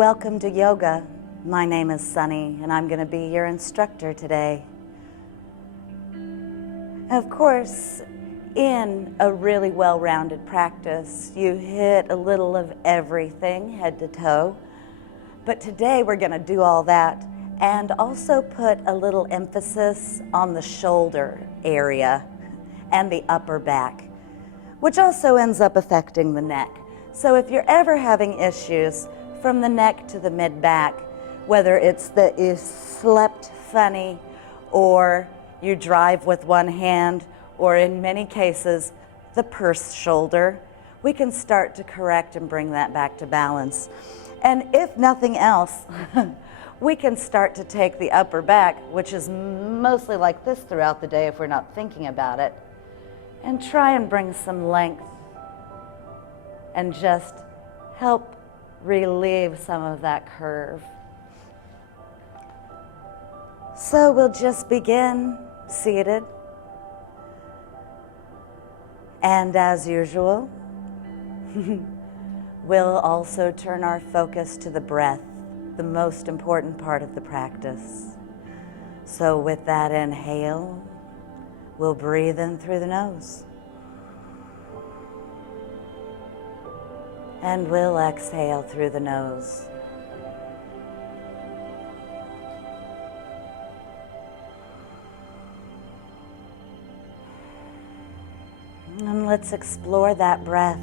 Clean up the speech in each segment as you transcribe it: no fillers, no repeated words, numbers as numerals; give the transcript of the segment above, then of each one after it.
welcome to yoga. My name is Sunny, and I'm going to be your instructor today. Of course, in a really well-rounded practice, you hit a little of everything, head to toe. But today we're going to do all that and also put a little emphasis on the shoulder area and the upper back, which also ends up affecting the neck. So if you're ever having issues from the neck to the mid-back, whether it's that you slept funny or you drive with one hand, or in many cases, the purse shoulder, we can start to correct and bring that back to balance. And if nothing else, we can start to take the upper back, which is mostly like this throughout the day if we're not thinking about it, and try and bring some length and just help relieve some of that curve. So we'll just begin seated. And as usual, we'll also turn our focus to the breath, the most important part of the practice. So with that inhale, we'll breathe in through the nose. And we'll exhale through the nose. And let's explore that breath.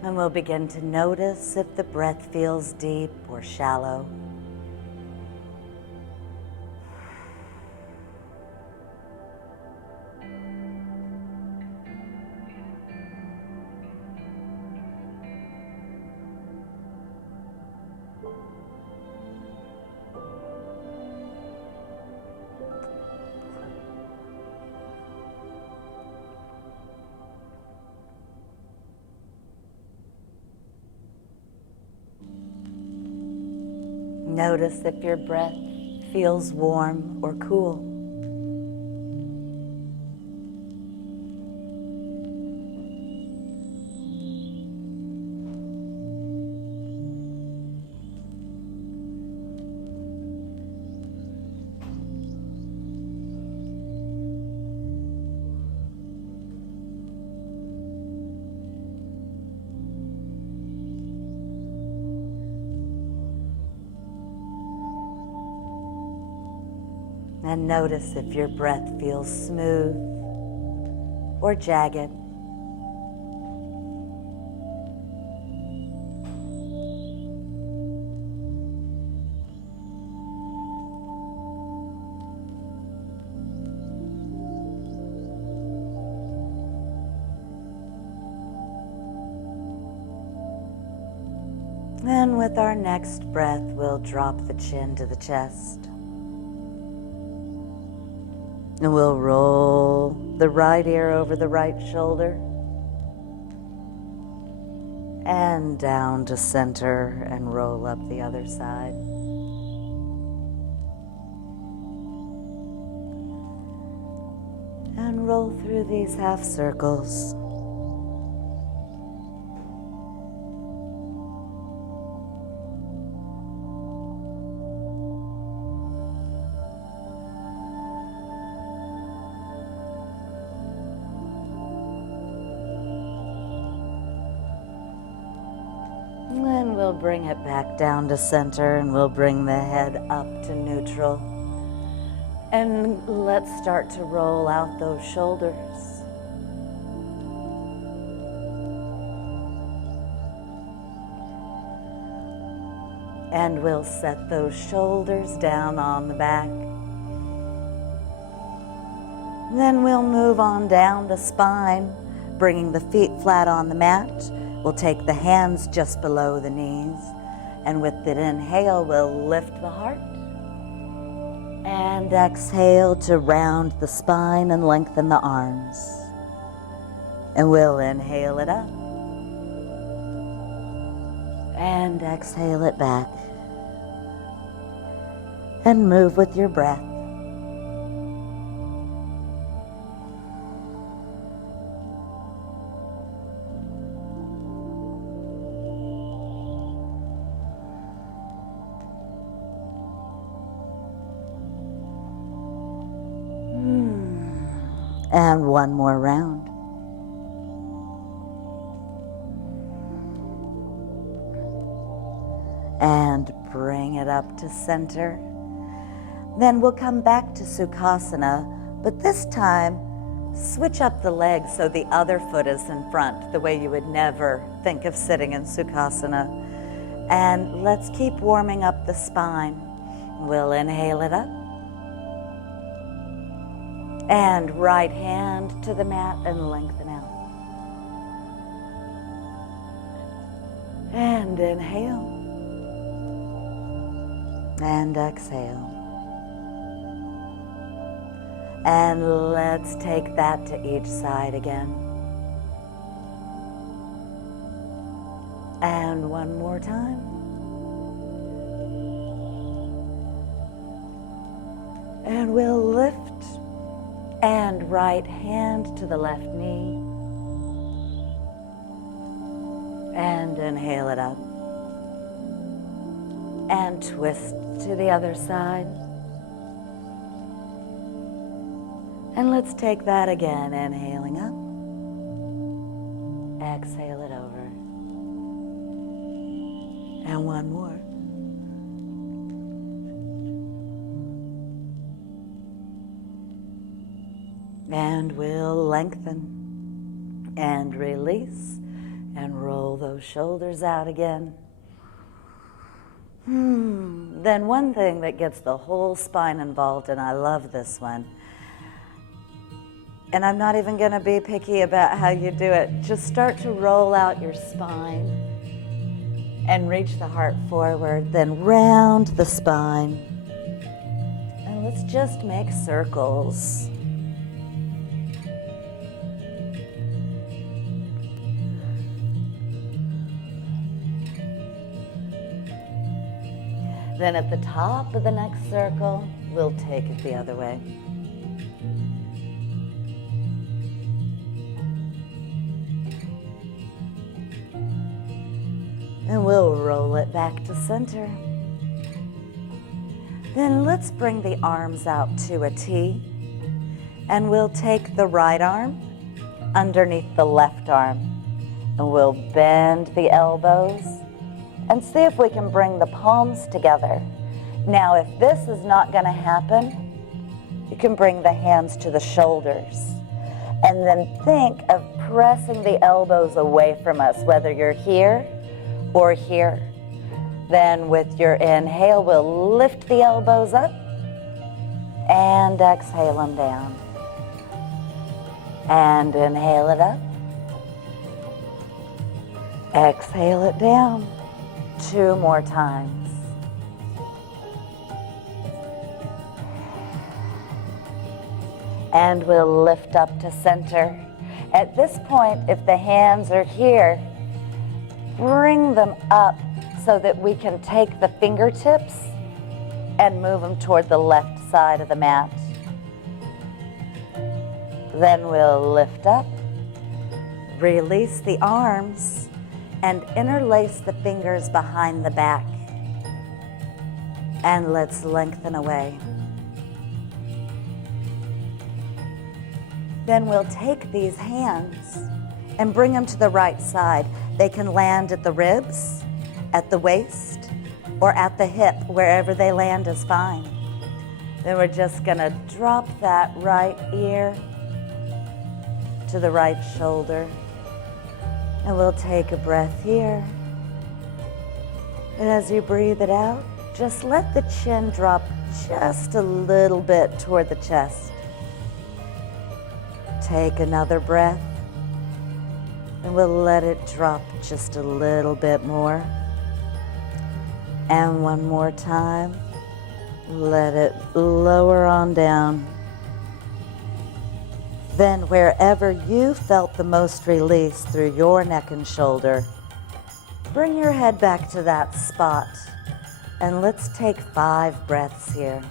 And we'll begin to notice if the breath feels deep or shallow. Notice if your breath feels warm or cool. And notice if your breath feels smooth or jagged. And with our next breath, we'll drop the chin to the chest. And we'll roll the right ear over the right shoulder and down to center and roll up the other side. And roll through these half circles. And we'll bring it back down to center, and we'll bring the head up to neutral. And let's start to roll out those shoulders. And we'll set those shoulders down on the back. Then we'll move on down the spine, bringing the feet flat on the mat. We'll take the hands just below the knees, and with the inhale, we'll lift the heart. And And exhale to round the spine and lengthen the arms. And we'll inhale it up. And exhale it back. And move with your breath. And one more round. And bring it up to center. Then we'll come back to Sukhasana, but this time switch up the legs so the other foot is in front, the way you would never think of sitting in Sukhasana. And let's keep warming up the spine. We'll inhale it up. And right hand to the mat and lengthen out. And inhale. And exhale. And let's take that to each side again. And one more time. And we'll lift. And right hand to the left knee. And inhale it up. And twist to the other side. And let's take that again, inhaling up. Exhale it over. And one more. And we'll lengthen and release and roll those shoulders out again. Then one thing that gets the whole spine involved, and I love this one, and I'm not even going to be picky about how you do it, just start to roll out your spine and reach the heart forward, then round the spine. And let's just make circles. Then at the top of the next circle, we'll take it the other way. And we'll roll it back to center. Then let's bring the arms out to a T. And we'll take the right arm underneath the left arm. And we'll bend the elbows. And see if we can bring the palms together. Now, if this is not going to happen, you can bring the hands to the shoulders. And then think of pressing the elbows away from us, whether you're here or here. Then with your inhale, we'll lift the elbows up and exhale them down. And inhale it up. Exhale it down. 2 more times. And we'll lift up to center. At this point, if the hands are here, bring them up so that we can take the fingertips and move them toward the left side of the mat. Then we'll lift up, release the arms, and interlace the fingers behind the back. And let's lengthen away. Then we'll take these hands and bring them to the right side. They can land at the ribs, at the waist, or at the hip. Wherever they land is fine. Then we're just gonna drop that right ear to the right shoulder. And we'll take a breath here. And as you breathe it out, just let the chin drop just a little bit toward the chest. Take another breath. And we'll let it drop just a little bit more. And one more time. Let it lower on down. Then wherever you felt the most release through your neck and shoulder, bring your head back to that spot. And let's take 5 breaths here.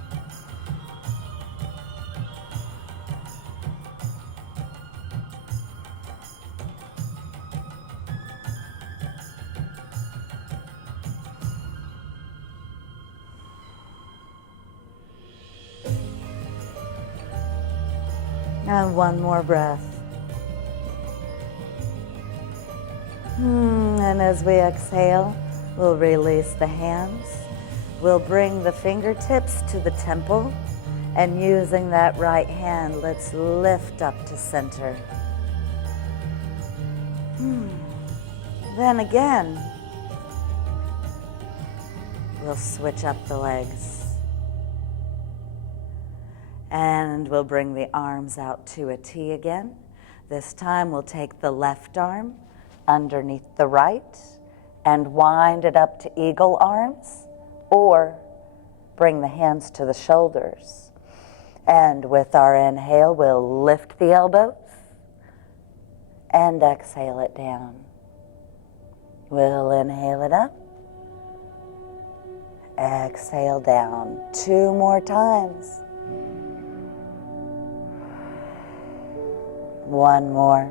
And one more breath. And as we exhale, we'll release the hands. We'll bring the fingertips to the temple. And using that right hand, let's lift up to center. Then again, we'll switch up the legs. And we'll bring the arms out to a T again. This time we'll take the left arm underneath the right and wind it up to eagle arms, or bring the hands to the shoulders. And with our inhale, we'll lift the elbows and exhale it down. We'll inhale it up, exhale down. 2 more times. 1 more.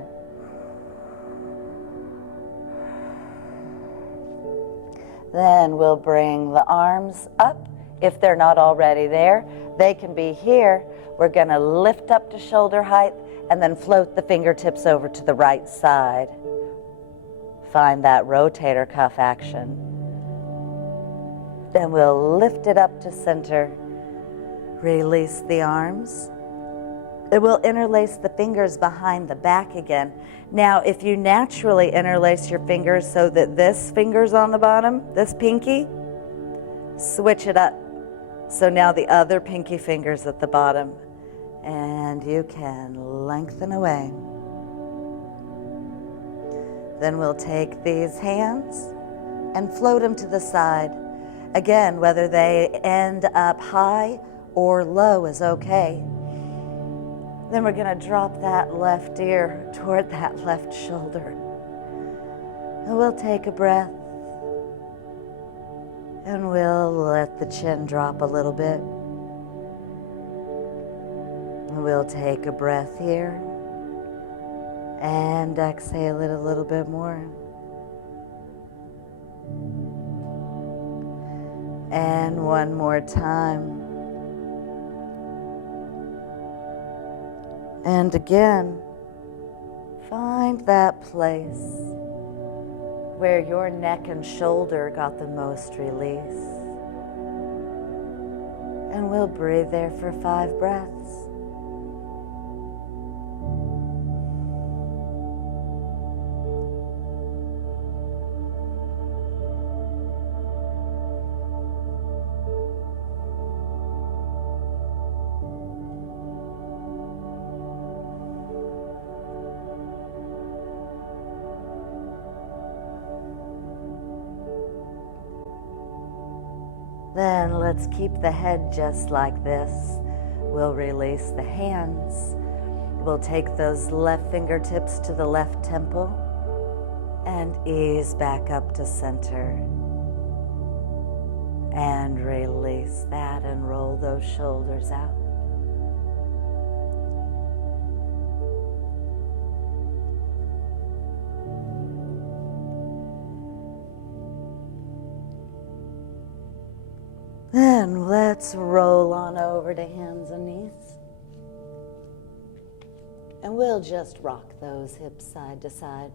Then we'll bring the arms up. If they're not already there, they can be here. We're going to lift up to shoulder height and then float the fingertips over to the right side. Find that rotator cuff action. Then we'll lift it up to center. Release the arms. It will interlace the fingers behind the back again. Now, if you naturally interlace your fingers so that this finger's on the bottom, this pinky, switch it up. So now the other pinky finger's at the bottom. And you can lengthen away. Then we'll take these hands and float them to the side. Again, whether they end up high or low is okay. Then we're going to drop that left ear toward that left shoulder. And we'll take a breath. And we'll let the chin drop a little bit. And we'll take a breath here. And exhale it a little bit more. And one more time. And again, find that place where your neck and shoulder got the most release. And we'll breathe there for 5 breaths. Then let's keep the head just like this. We'll release the hands. We'll take those left fingertips to the left temple and ease back up to center. And release that and roll those shoulders out. Then let's roll on over to hands and knees. And we'll just rock those hips side to side.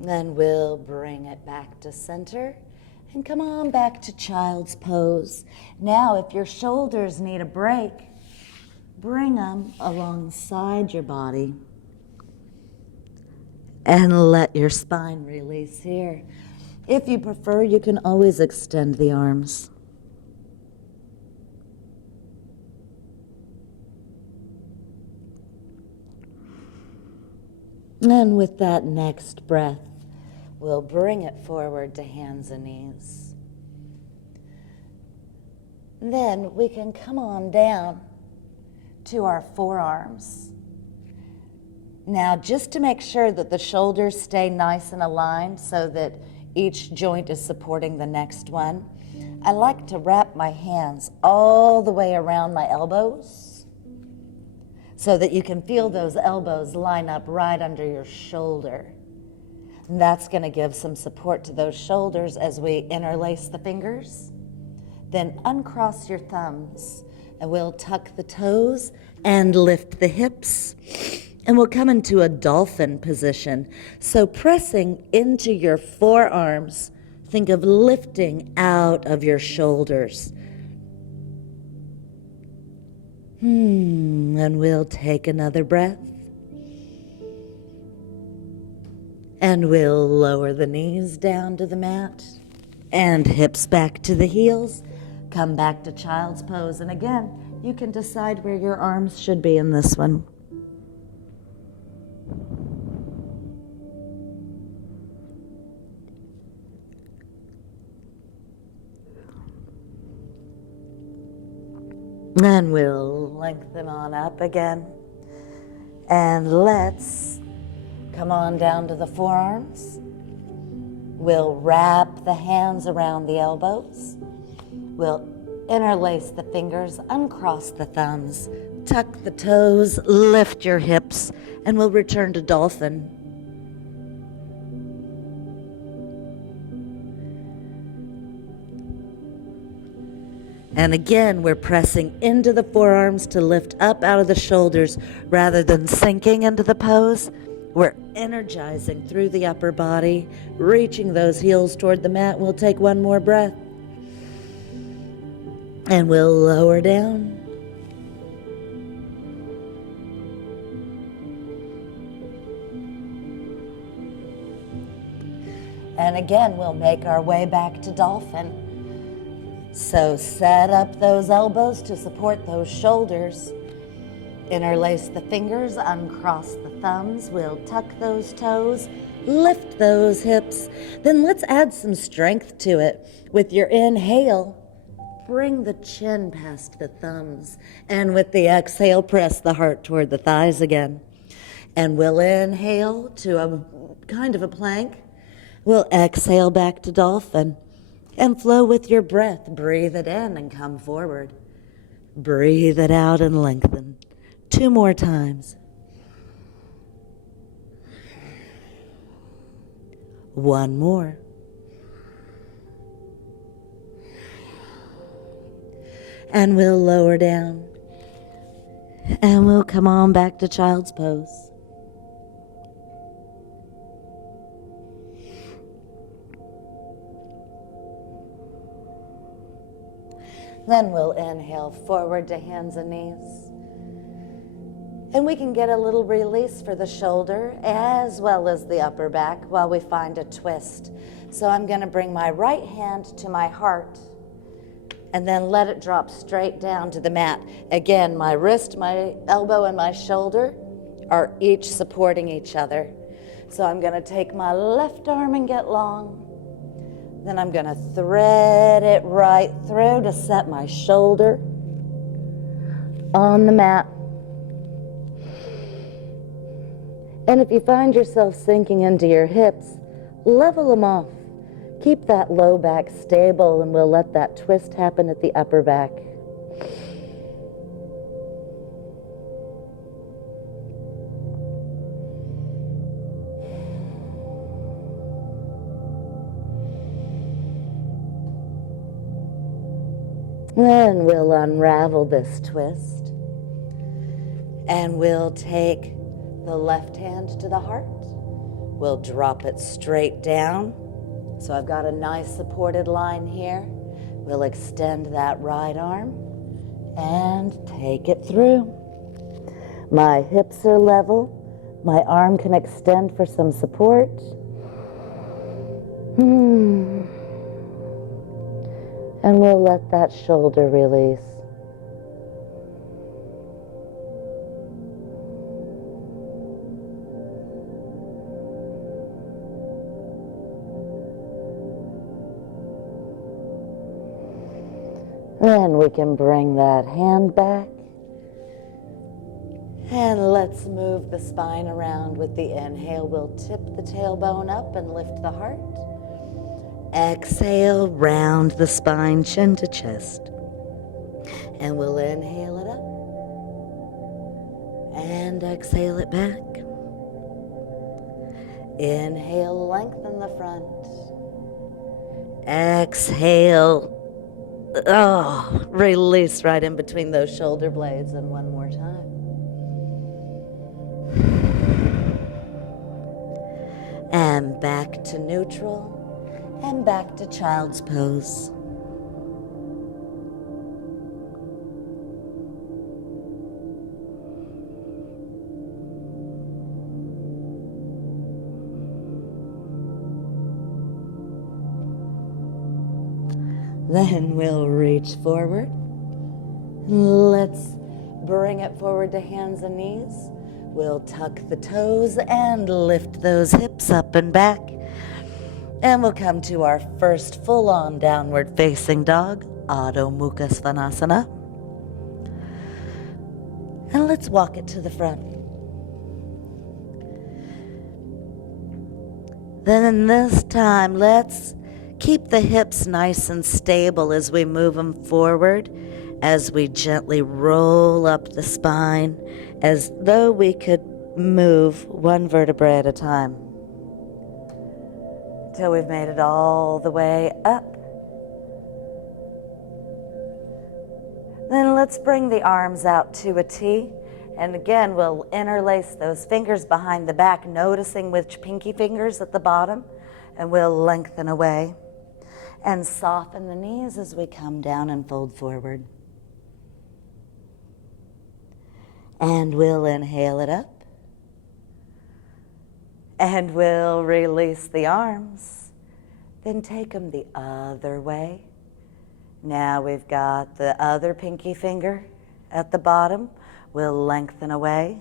Then we'll bring it back to center and come on back to child's pose. Now, if your shoulders need a break, bring them alongside your body. And let your spine release here. If you prefer, you can always extend the arms. And with that next breath, We'll bring it forward to hands and knees. Then we can come on down to our forearms. Now, just to make sure that the shoulders stay nice and aligned so that each joint is supporting the next one, I like to wrap my hands all the way around my elbows so that you can feel those elbows line up right under your shoulder. And that's going to give some support to those shoulders as we interlace the fingers. Then uncross your thumbs, and we'll tuck the toes and lift the hips. And we'll come into a dolphin position. So pressing into your forearms, think of lifting out of your shoulders. And we'll take another breath. And we'll lower the knees down to the mat. And hips back to the heels. Come back to child's pose. And again, you can decide where your arms should be in this one. And we'll lengthen on up again. And let's come on down to the forearms. We'll wrap the hands around the elbows. We'll interlace the fingers, uncross the thumbs, tuck the toes, lift your hips, and we'll return to dolphin. And again, we're pressing into the forearms to lift up out of the shoulders rather than sinking into the pose. We're energizing through the upper body, reaching those heels toward the mat. We'll take one more breath. And we'll lower down. And again, we'll make our way back to dolphin. So set up those elbows to support those shoulders. Interlace the fingers, uncross the thumbs. We'll tuck those toes, lift those hips. Then let's add some strength to it. With your inhale, bring the chin past the thumbs. And with the exhale, press the heart toward the thighs again. And we'll inhale to a kind of a plank. We'll exhale back to dolphin. And flow with your breath. Breathe it in and come forward. Breathe it out and lengthen. 2 more times. 1 more. And we'll lower down. And we'll come on back to child's pose. Then we'll inhale forward to hands and knees. And we can get a little release for the shoulder as well as the upper back while we find a twist. So I'm going to bring my right hand to my heart and then let it drop straight down to the mat. Again, my wrist, my elbow, and my shoulder are each supporting each other. So I'm going to take my left arm and get long. Then I'm going to thread it right through to set my shoulder on the mat. And if you find yourself sinking into your hips, level them off. Keep that low back stable, and we'll let that twist happen at the upper back. Then we'll unravel this twist, and we'll take the left hand to the heart. We'll drop it straight down. So I've got a nice supported line here. We'll extend that right arm and take it through. My hips are level. My arm can extend for some support. And we'll let that shoulder release. Then we can bring that hand back. And let's move the spine around with the inhale. We'll tip the tailbone up and lift the heart. Exhale, round the spine, chin to chest. And we'll inhale it up. And exhale it back. Inhale, lengthen the front. Exhale. Oh, release right in between those shoulder blades. And one more time. And back to neutral. And back to child's pose. Then we'll reach forward. Let's bring it forward to hands and knees. We'll tuck the toes and lift those hips up and back. And we'll come to our first full-on downward facing dog, Adho Mukha Svanasana. And let's walk it to the front. Then this time, let's keep the hips nice and stable as we move them forward, as we gently roll up the spine, as though we could move one vertebrae at a time. Till we've made it all the way up. Then let's bring the arms out to a T. And again, we'll interlace those fingers behind the back, noticing which pinky fingers at the bottom, and we'll lengthen away. And soften the knees as we come down and fold forward. And we'll inhale it up. And we'll release the arms. Then take them the other way. Now we've got the other pinky finger at the bottom. We'll lengthen away.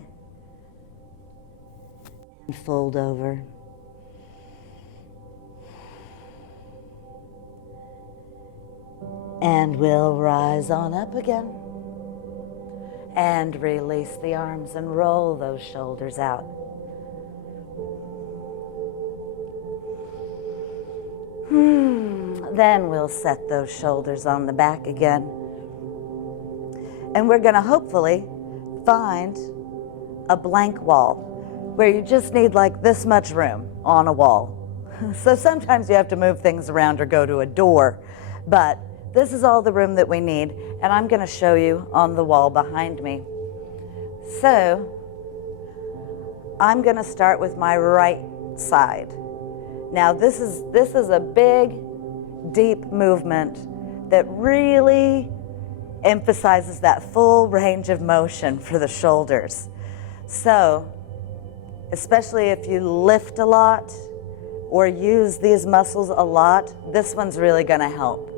And fold over. And we'll rise on up again. And release the arms and roll those shoulders out. Then we'll set those shoulders on the back again. And we're going to hopefully find a blank wall where you just need like this much room on a wall. So sometimes you have to move things around or go to a door, but this is all the room that we need, and I'm going to show you on the wall behind me. So I'm going to start with my right side. Now this is a big, deep movement that really emphasizes that full range of motion for the shoulders. So, especially if you lift a lot or use these muscles a lot, this one's really going to help.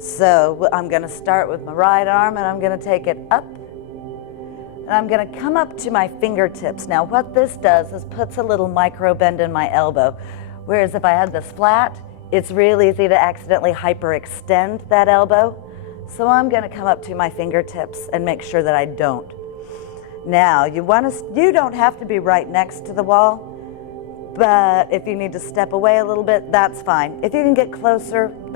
So I'm going to start with my right arm, and I'm going to take it up. And I'm going to come up to my fingertips. Now what this does is puts a little micro bend in my elbow. Whereas if I had this flat, it's real easy to accidentally hyperextend that elbow. So I'm going to come up to my fingertips and make sure that I don't. Now, you don't have to be right next to the wall, but if you need to step away a little bit, that's fine. If you can get closer,